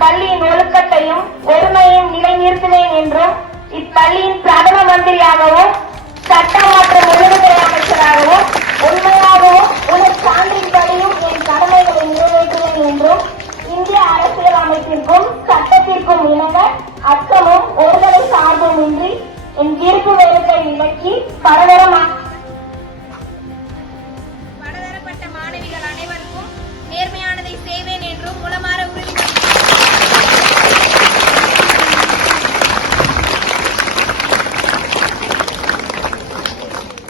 இப்பள்ளியின் ஒழுக்கத்தையும் ஒருமையையும் நிலைநிறுத்துவேன் என்றும் இப்பள்ளியின் பிரதம மந்திரியாகவும் சட்டம் மற்றும் ஒழுங்குத்துறை அமைச்சராகவும் உண்மையாகவும் உனக்கு சான்றின்படியும் என் கடமைகளை நிறைவேற்றுவேன் என்றும் இந்திய அரசியல் அமைப்பிற்கும் சட்டத்திற்கும் இணங்க அச்சமும் ஒருதலை சார்பும் இன்றி என் தீர்ப்பு வேலையை விலக்கி பலதரப்பட்ட மாணவிகள் அனைவருக்கும் நேர்மையானதை செய்வேன் என்றும் உளமாற உறுதி.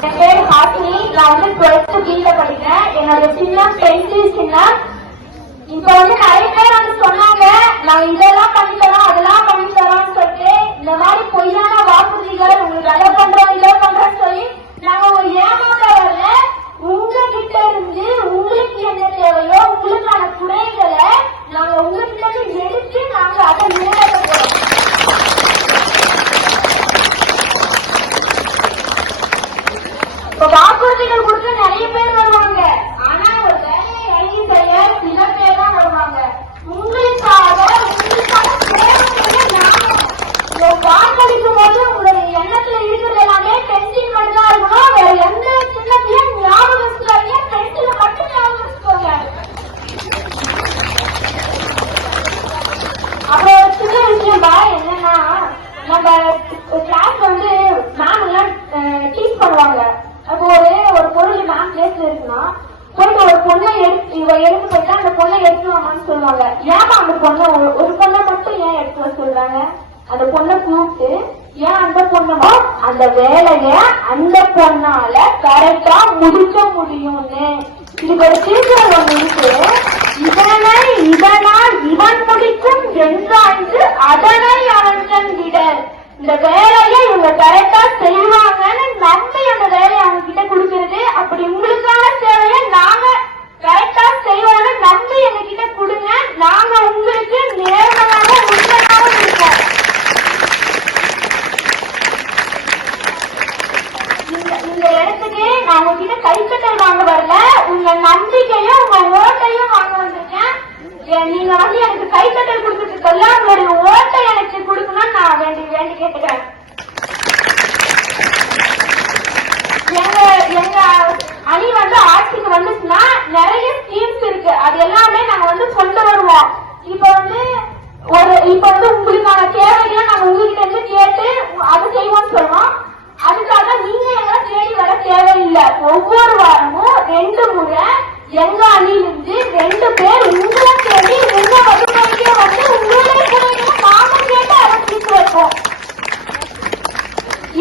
என் பேர் ஹாசினி. நான் 12th B-ல படிக்கிறேன். என்னோட சின்னம் 10th சின்னம். இப்ப நிறைய பேர் சொன்னாங்க நான் இதெல்லாம் பண்ணி தரோம் அதெல்லாம் பண்ணி தரோம்னு சொல்லிட்டு இந்த மாதிரி பொய்யான வாக்குறுதிகள் உங்களுக்கு அதை பண்றோம் இதை பண்றோம்னு சொல்லி நாங்க ஒரு ஏமாற்ற வரல. உங்ககிட்ட இருந்து உங்களுக்கு என்ன தேவையோ உங்களுக்கான துறைகளை நாங்க உங்ககிட்ட இருந்து எடுத்து நாங்க அதை நிறைவேற்ற போறோம். இப்ப வாக்குறுதிகள் கொடுத்து நிறைய பேர் வருவாங்க. ஆனா ஒரு வேலையை எழுதி செய்ய சில பேர் தான் வருவாங்க. உங்களுக்காக வாக்களிக்கும் போது உங்களுடைய எண்ணத்துல இருக்கிறது எல்லாமே பென்சில் மட்டும்தான் இருக்கணும். வேற எந்த சின்னத்தையும் ஞாபகம் வச்சுக்காதீங்க. பென்சில மட்டும் ஞாபகம் வச்சுக்கோங்க. அப்புறம் ஒரு சின்ன விஷயம் என்னன்னா நம்ம கிளாஸ் மேம் எல்லாம் டீச் பண்ணுவாங்க. அப்போ ஒரு பொருள் மேம் பிளேஸ்ல இருக்குன்னா போயிட்டு ஒரு பொண்ணை எடுத்து போயிட்டா அந்த பொண்ணை எடுத்துவாங்கன்னு சொல்லுவாங்க. ஏமா அந்த பொண்ணை ஒரு பொண்ணை மட்டும் ஏன் எடுத்து வர சொல்றாங்க? அந்த பொண்ணை கூப்பிட்டு ஏன் அந்த பொண்ணமோ அந்த வேலைய அந்த பொண்ணால கரெக்டா முடிக்க முடியும்னு இதுக்கு ஒரு டீச்சர் ஒண்ணு இருக்கு. இதனால் இவன் முடிக்கும் என்றாண்டு அதனை அவன் விட இந்த வேலையை இவங்க கரெக்டா செய்வாங்கன்னு நம்பி அந்த வேலையை அவங்க கிட்ட கொடுக்கறது. அப்படி உங்களுக்கான சேவையை நாங்க கரெக்டா செய்வோம்னு நம்பி எங்க கிட்ட கொடுங்க. நாங்க உங்களுக்கு நேர்மையாக உண்மையாக இருக்கோம். இந்த இடத்துக்கு நான் உங்ககிட்ட கைத்தட்டல் வாங்க வரல. உங்க நம்பிக்கையும் உங்க ஓட்டையும் வாங்க வந்திருக்கேன். நீங்க எனக்கு கைத்தட்டல் கொடுத்துட்டு உங்களுடைய ஓட்டை எனக்கு கொடுக்கணும்னு நான் வேண்டி கேட்டுக்கிறேன். எங்க அணி ஆட்சிக்கு வந்துச்சுன்னா நிறைய ஸ்கீம்ஸ் இருக்கு. அது எல்லாமே நாங்க கொண்டு வருவோம். இப்ப உங்களுக்கான தேவைகளை நாங்க உங்ககிட்ட இருந்து கேட்டு அது செய்வோம்னு சொல்றோம். அதுக்காக நீங்க எங்களை தேடி வர தேவையில்லை. ஒவ்வொரு வாரமும் 2 முறை எங்க அணியிலிருந்து 2 பேர் உங்களை தேடி உங்க வகுப்பறைக்கே உங்களுடைய குறைகளை நாம கேட்டு அதை தீர்த்து வைப்போம்.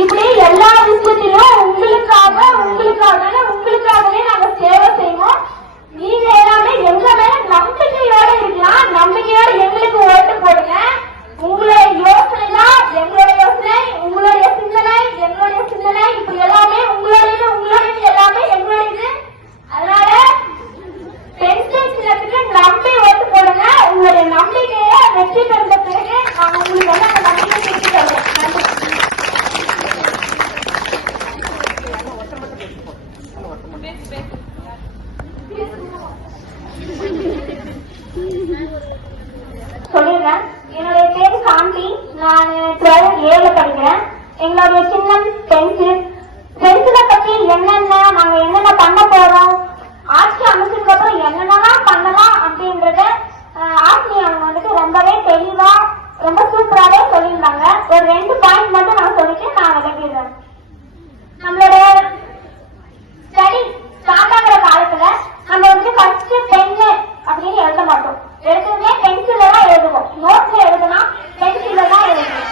இப்படி எல்லா விஷயத்திலும் உங்களுக்காகவே நாங்க சேவை செய்வோம். நீங்க எல்லாமே எங்க மேல நம்பிக்கையோட இருக்கலாம். நம்பிக்கையோட எங்களுக்கு ஓட்டு போடுங்க. உங்களுடைய யோசனை தான் எங்களுடைய யோசனை, உங்களுடைய சிந்தனை எங்களுடைய சிந்தனை. இப்படி எல்லாமே உங்களுடைய எல்லாமே எங்களுடையது. அதனால பென்சில் சின்னத்துக்கு நம்பி ஓட்டு போடுங்க. உங்களுடைய நம்பிக்கைய வெற்றி பெறுந்த பிறகு நாங்க உங்களுக்கு அந்த நம்பிக்கை திருப்பி தருவோம். நன்றி. சொல்லிடுறேன். என்னுடைய பேரு சாந்தி. நான் 12th A-ல படிக்கிறேன். எங்களுடைய சின்னம் பென்சில். பென்சிலை பத்தி நாங்க என்னென்ன பண்ண போறோம், ஆட்சி அமைச்சதுக்கு அப்புறம் என்னென்னலாம் பண்ணலாம் அப்படின்றத ஆட்சி அவங்க ரொம்பவே தெளிவா ரொம்ப சூப்பராவே சொல்லியிருந்தாங்க. ஒரு 2 பாயிண்ட் மட்டும் நான் சொல்லிட்டு நான் விளக்கிடுறேன். நம்மளோட ஸ்டடி ஸ்டார்ட் ஆகிற காலத்துல நம்ம ஃபர்ஸ்ட் பென்னு அப்படின்னு எழுத மாட்டோம். எழுதுமே பென்சில்ல தான் எழுதுவோம். நோட்ல எழுதுனா பென்சில்ல தான் எழுதுவோம்.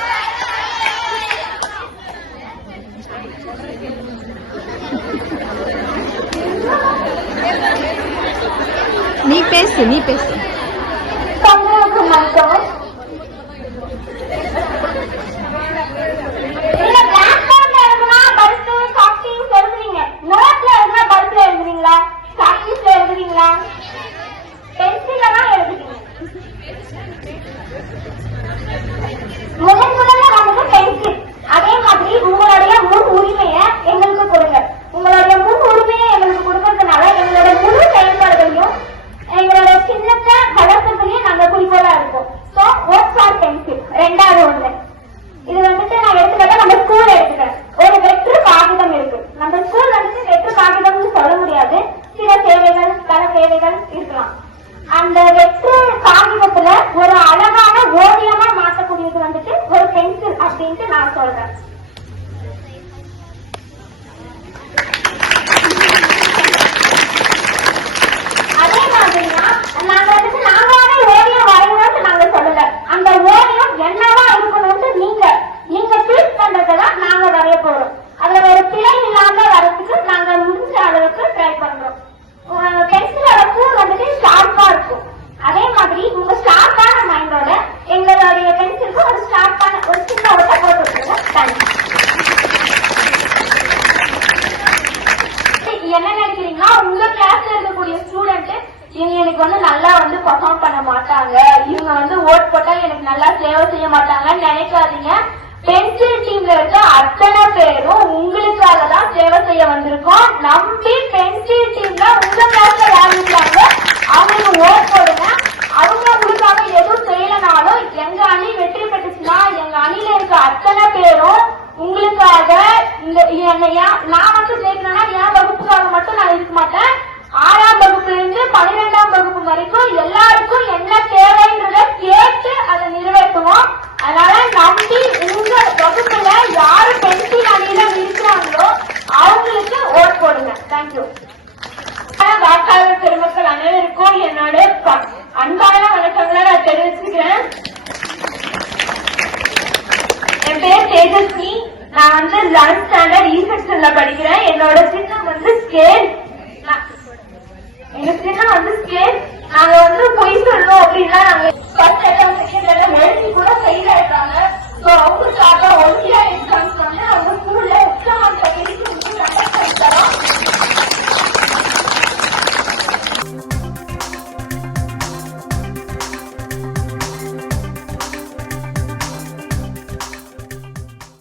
நீ பேசு தமிழுக்கு மட்டும் பிளாட்ஃபார்ம்ல எழுதுனா பரிசு சாக்டீஸ் எழுதுவீங்க. நோட்ல எழுதுனா பரிசுல எழுதுவீங்களா, சாக்டீஸ்ல எழுதுவீங்களா? பென்சில்ல தான் எழுதுவீங்க. முதல்ல நமக்கு பென்சில். அதே மாதிரி உங்களுடைய முன் உரிமையை எங்களுக்கு கொடுங்க. உங்களுடைய முன் உரிமையை எங்களுக்கு கொடுக்கறதுனால எங்களோட முழு செயல்பாடுகளையும் எங்களோட சின்னத்தை வளர்க்கறதுலயே நாங்க குறிக்கோளா இருக்கோம். ரெண்டாவது ஒண்ணு, இது வந்துட்டு நான் எடுத்துக்கிட்டா நம்ம ஸ்கூல் எடுத்துக்கிறேன். ஒரு வெற்று காகிதம் இருக்கு. நம்ம ஸ்கூல் வந்துட்டு வெற்று காகிதம்னு சொல்ல முடியாது, சில சேவைகள் பல சேவைகள் இருக்கலாம். அந்த வெற்று காகிதத்துல ஒரு அழகான ஓவியமா மாற்றக்கூடியது வந்துட்டு ஒரு பென்சில் அப்படின்ட்டு நான் சொல்றேன். அதே மாதிரிதான் நாங்க வந்துட்டு நாங்களாவே ஓவியம் வரையணும்னு நாங்க சொல்லல. அந்த ஓவியம் என்னவா இருக்கணும்னு நீங்க சூஸ் பண்றதுதான் நாங்க வரைய போறோம். அதுல ஒரு பிழை இல்லாம வரதுக்கு நாங்க முடிஞ்ச அளவுக்கு ட்ரை பண்றோம். பென்சிலோட கூர் வந்துட்டு ஷார்ப்பா இருக்கும். அதே மாதிரி உங்க ஷார்ப்பான மைண்டோட எங்களுடைய பென்சிலுக்கு ஒரு ஷார்ப்பான ஒரு சின்ன ஒட்ட போட்டு விட்டுருங்க. என்ன நினைக்கிறீங்கன்னா, உங்க கிளாஸ்ல இருக்கக்கூடிய ஸ்டூடெண்ட் இவங்க எனக்கு வந்து நல்லா வந்து பெர்ஃபார்ம் பண்ண மாட்டாங்க, இவங்க வந்து ஓட் போட்டா எனக்கு நல்லா சேவை செய்ய மாட்டாங்கன்னு நினைக்காதீங்க. பென்சில் டீம்ல இருக்க அத்தனை பேரும் உங்களுக்காக தான் சேவை செய்ய வந்திருக்கோம். நம்பி பென்சில் டீம்ல உங்க கிளாஸ்ல யார் இருக்காங்க அவங்களுக்கு ஓட் போடுங்க. அவங்க உங்களுக்காக எதுவும் செய்யலனாலும் எங்க அணி வெற்றி பெற்றுச்சுன்னா எங்க அணியில இருக்க அத்தனை பேரும் உங்களுக்காக நான் மட்டும் ஜெயிக்கணும்னா என் வகுப்புக்காக மட்டும் நான் இருக்க மாட்டேன். 6ஆம் வகுப்புல இருந்து 12ஆம் வகுப்பு வரைக்கும் எல்லாருக்கும் என்ன தேவைன்றத கேட்டு அதை நிறைவேற்றுவோம். அதனால நம்பி உங்க வகுப்புல யாரு பென்சில் அணியில இருக்கிறாங்களோ அவங்களுக்கு ஓட் போடுங்க. தேங்க்யூ. வாக்காளர் பெருமக்கள் அனைவருக்கும் என்னோட அன்பான வணக்கங்களை நான் தெரிவிச்சுக்கிறேன். என் பேர் தேஜஸ்வி. நான் வந்து 11th ஸ்டாண்டர்ட் E செக்ஷன்ல படிக்கிறேன். என்னோட சின்னம் வந்து ஸ்கேல்